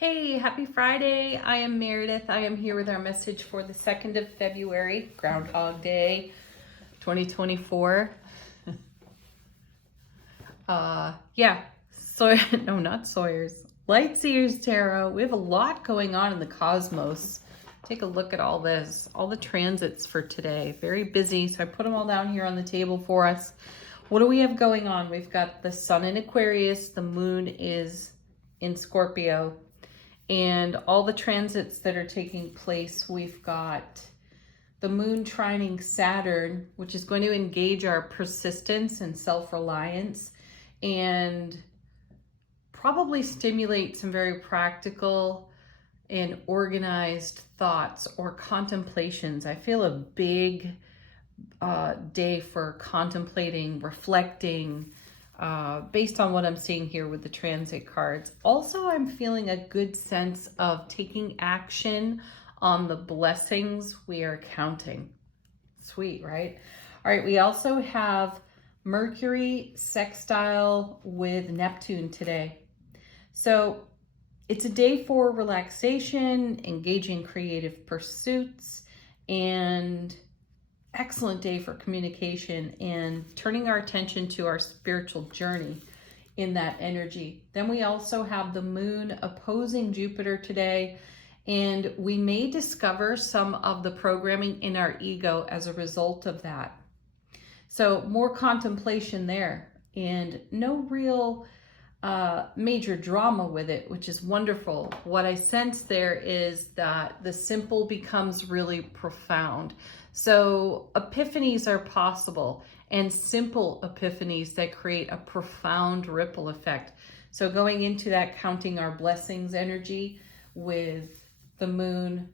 Hey, happy Friday. I am Meredith. I am here with our message for the 2nd of February, Groundhog Day, 2024. No, not Sawyer's. Lightseers Tarot. We have a lot going on in the cosmos. Take a look at all this, all the transits for today. Very busy, so I put them all down here on the table for us. What do we have going on? We've got the sun in Aquarius, the moon is in Scorpio, and all the transits that are taking place. We've got the moon trining Saturn, which is going to engage our persistence and self-reliance and probably stimulate some very practical and organized thoughts or contemplations. I feel a big day for contemplating, reflecting, based on what I'm seeing here with the transit cards. Also, I'm feeling a good sense of taking action on the blessings we are counting. Sweet, right? All right, we also have Mercury sextile with Neptune today. So it's a day for relaxation, engaging creative pursuits, and excellent day for communication and turning our attention to our spiritual journey in that energy. Then we also have the moon opposing Jupiter today, and we may discover some of the programming in our ego as a result of that. So more contemplation there, and no real major drama with it, which is wonderful. What I sense there is that the simple becomes really profound. So epiphanies are possible, and simple epiphanies that create a profound ripple effect. So going into that counting our blessings energy with the moon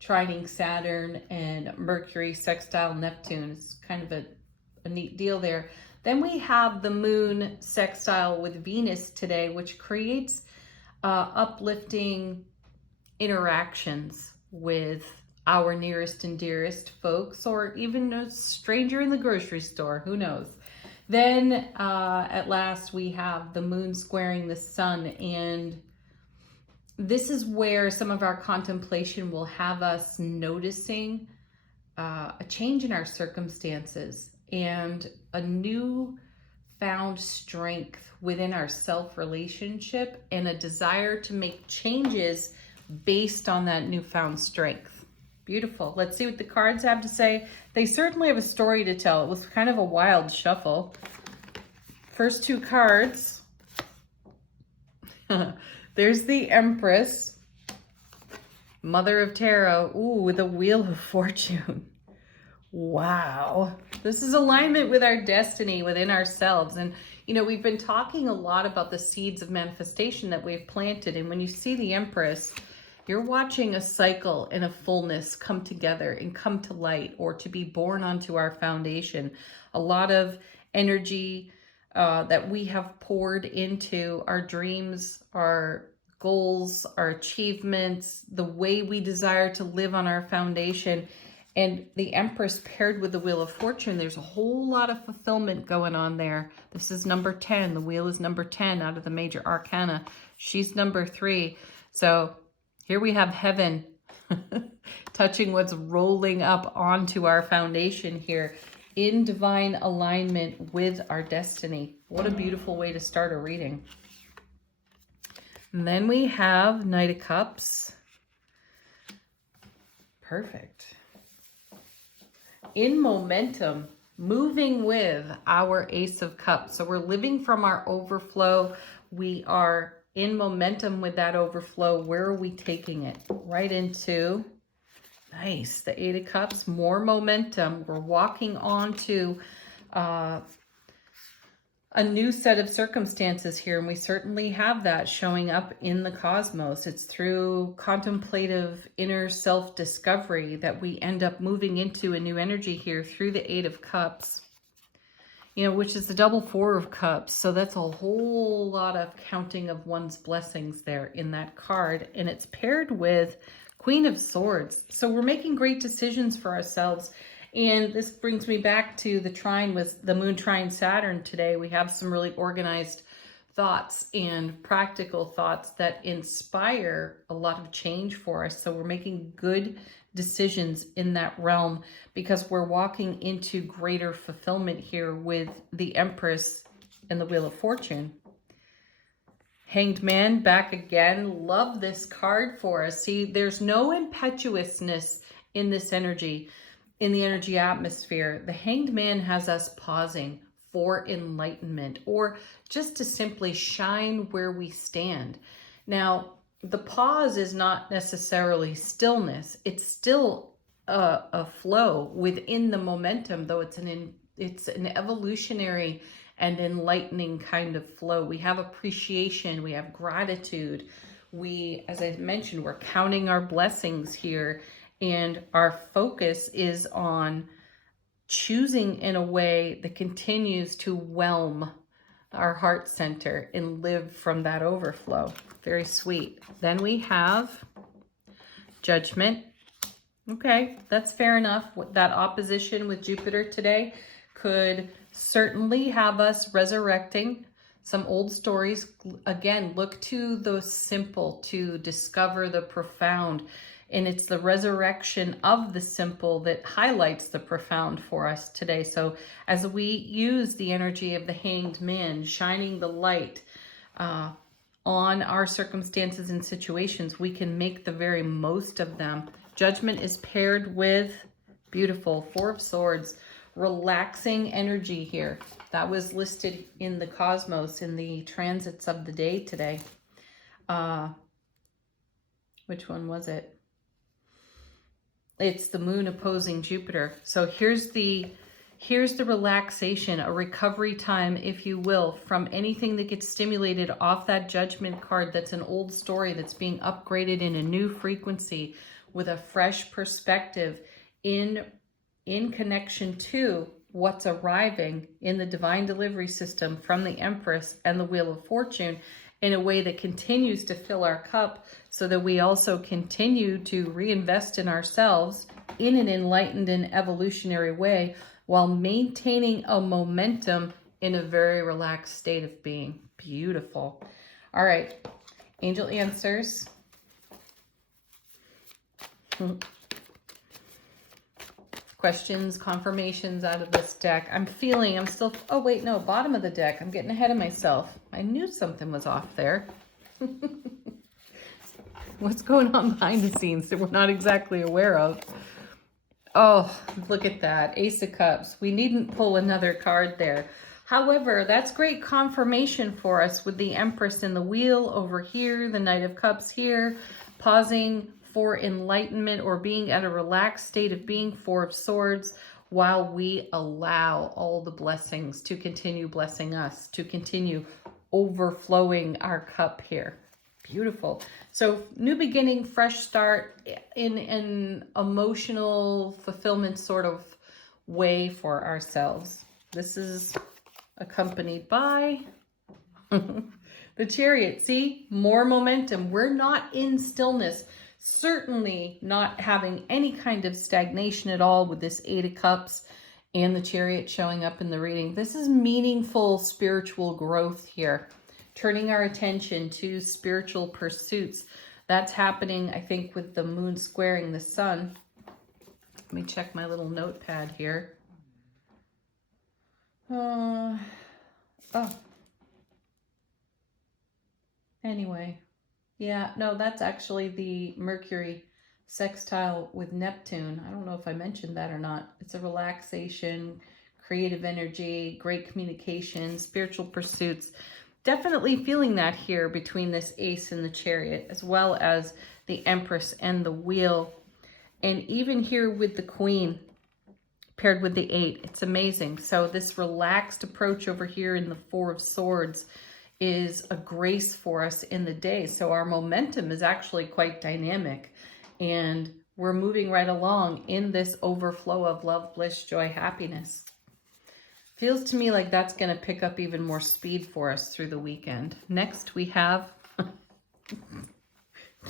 trining Saturn and Mercury sextile Neptune, it's kind of a neat deal there. Then we have the moon sextile with Venus today, which creates uplifting interactions with our nearest and dearest folks, or even a stranger in the grocery store, who knows. Then at last we have the moon squaring the sun, and this is where some of our contemplation will have us noticing a change in our circumstances and a new found strength within our self-relationship and a desire to make changes based on that newfound strength. Beautiful. Let's see what the cards have to say. They certainly have a story to tell. It was kind of a wild shuffle. First two cards. There's the Empress, Mother of Tarot. Ooh, with the Wheel of Fortune. Wow. This is alignment with our destiny within ourselves. And, you know, we've been talking a lot about the seeds of manifestation that we've planted. And when you see the Empress, you're watching a cycle and a fullness come together and come to light, or to be born onto our foundation. A lot of energy that we have poured into our dreams, our goals, our achievements, the way we desire to live on our foundation. And the Empress paired with the Wheel of Fortune, there's a whole lot of fulfillment going on there. This is number 10. The wheel is number 10 out of the major arcana. She's number 3. So here we have heaven touching what's rolling up onto our foundation here in divine alignment with our destiny. What a beautiful way to start a reading. And then we have Knight of Cups. Perfect. In momentum, moving with our Ace of Cups. So we're living from our overflow. We are in momentum with that overflow. Where are we taking it? Right into, nice, the Eight of Cups, more momentum. We're walking on to a new set of circumstances here, and we certainly have that showing up in the cosmos. It's through contemplative inner self-discovery that we end up moving into a new energy here through the Eight of Cups, you know, which is the double Four of Cups. So that's a whole lot of counting of one's blessings there in that card, and it's paired with Queen of Swords. So we're making great decisions for ourselves. And this brings me back to the trine with the moon trine Saturn today. We have some really organized thoughts and practical thoughts that inspire a lot of change for us. So we're making good decisions in that realm because we're walking into greater fulfillment here with the Empress and the Wheel of Fortune. Hanged Man back again. Love this card for us. See, there's no impetuousness in this energy, in the energy atmosphere. The Hanged Man has us pausing for enlightenment or just to simply shine where we stand. Now, the pause is not necessarily stillness. It's still a flow within the momentum, though it's an evolutionary and enlightening kind of flow. We have appreciation, we have gratitude. We, as I mentioned, we're counting our blessings here, and our focus is on choosing in a way that continues to whelm our heart center and live from that overflow. Very sweet. Then we have Judgment. Okay, that's fair enough. That opposition with Jupiter today could certainly have us resurrecting some old stories. Again, look to the simple to discover the profound. And it's the resurrection of the simple that highlights the profound for us today. So as we use the energy of the Hanged Man, shining the light on our circumstances and situations, we can make the very most of them. Judgment is paired with beautiful Four of Swords, relaxing energy here. That was listed in the cosmos in the transits of the day today. Which one was it? It's the moon opposing Jupiter. So here's the relaxation, a recovery time, if you will, from anything that gets stimulated off that Judgment card. That's an old story that's being upgraded in a new frequency with a fresh perspective in connection to what's arriving in the divine delivery system from the Empress and the Wheel of Fortune, in a way that continues to fill our cup so that we also continue to reinvest in ourselves in an enlightened and evolutionary way while maintaining a momentum in a very relaxed state of being. Beautiful. All right, angel answers. Questions, confirmations out of this deck. I'm still, oh wait, no, bottom of the deck. I'm getting ahead of myself. I knew something was off there. What's going on behind the scenes that we're not exactly aware of? Oh, look at that. Ace of Cups. We needn't pull another card there. However, that's great confirmation for us with the Empress in the wheel over here, the Knight of Cups here, pausing for enlightenment or being at a relaxed state of being, Four of Swords, while we allow all the blessings to continue blessing us, to continue overflowing our cup here. Beautiful. So new beginning, fresh start in an emotional fulfillment sort of way for ourselves. This is accompanied by the Chariot. See, more momentum. We're not in stillness. Certainly not having any kind of stagnation at all with this Eight of Cups and the Chariot showing up in the reading. This is meaningful spiritual growth here. Turning our attention to spiritual pursuits. That's happening, I think, with the moon squaring the sun. Let me check my little notepad here. Anyway. Yeah, no, that's actually the Mercury sextile with Neptune. I don't know if I mentioned that or not. It's a relaxation, creative energy, great communication, spiritual pursuits. Definitely feeling that here between this Ace and the Chariot, as well as the Empress and the Wheel. And even here with the Queen paired with the Eight. It's amazing. So this relaxed approach over here in the Four of Swords is a grace for us in the day. So our momentum is actually quite dynamic, and we're moving right along in this overflow of love, bliss, joy, happiness. Feels to me like that's going to pick up even more speed for us through the weekend. Next, we have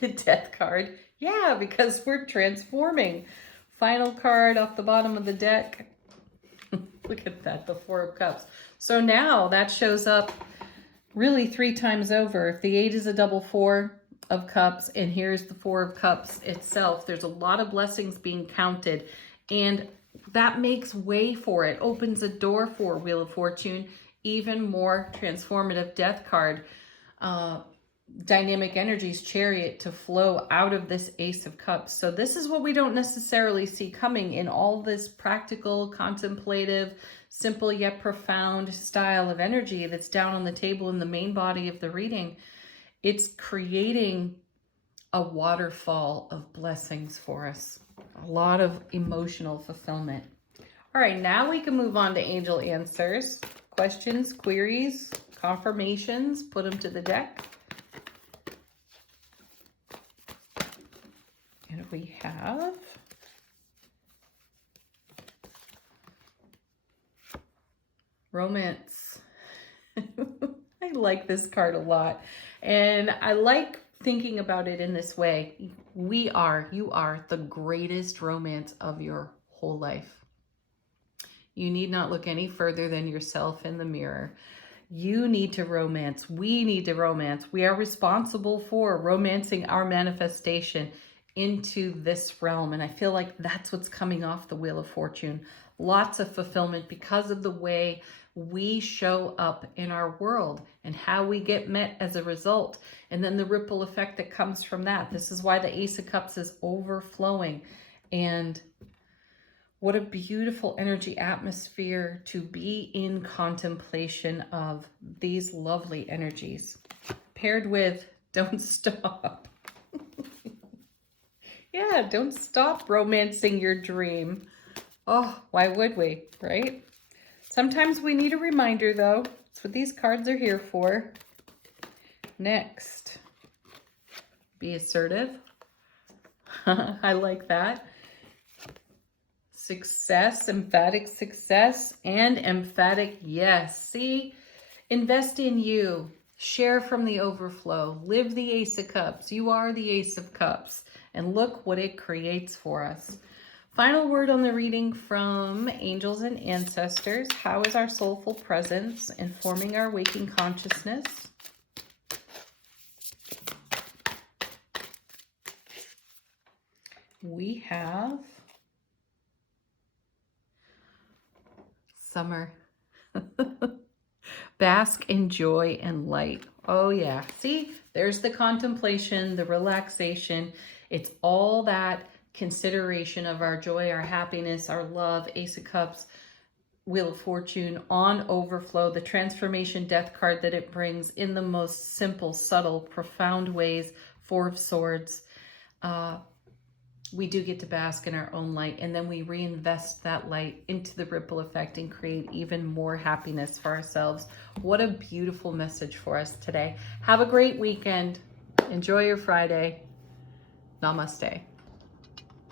the Death card. Yeah, because we're transforming. Final card off the bottom of the deck. Look at that, the Four of Cups. So now that shows up really 3 times over. If the 8 is a double 4 of cups, and here's the 4 of cups itself, there's a lot of blessings being counted, and that makes way for it, opens a door for Wheel of Fortune, even more transformative death card, dynamic energies, Chariot, to flow out of this Ace of Cups. So this is what we don't necessarily see coming in all this practical, contemplative, simple yet profound style of energy that's down on the table in the main body of the reading. It's creating a waterfall of blessings for us. A lot of emotional fulfillment. All right, now we can move on to angel answers, questions, queries, confirmations, put them to the deck. And we have romance. I like this card a lot. And I like thinking about it in this way. You are the greatest romance of your whole life. You need not look any further than yourself in the mirror. You need to romance. We need to romance. We are responsible for romancing our manifestation into this realm. And I feel like that's what's coming off the Wheel of Fortune. Lots of fulfillment because of the way we show up in our world and how we get met as a result. And then the ripple effect that comes from that. This is why the Ace of Cups is overflowing. And what a beautiful energy atmosphere to be in contemplation of these lovely energies. Paired with don't stop. Yeah, don't stop romancing your dream. Oh, why would we, right? Sometimes we need a reminder, though. That's what these cards are here for. Next, be assertive. I like that. Success, emphatic success, and emphatic yes. See, invest in you. Share from the overflow. Live the Ace of Cups. You are the Ace of Cups. And look what it creates for us. Final word on the reading from angels and ancestors. How is our soulful presence informing our waking consciousness? We have summer. Bask in joy and light. Oh yeah. See, there's the contemplation, the relaxation. It's all that consideration of our joy, our happiness, our love, Ace of Cups, Wheel of Fortune on overflow, the transformation death card that it brings in the most simple, subtle, profound ways, 4 of Swords. We do get to bask in our own light, and then we reinvest that light into the ripple effect and create even more happiness for ourselves. What a beautiful message for us today. Have a great weekend. Enjoy your Friday. Namaste.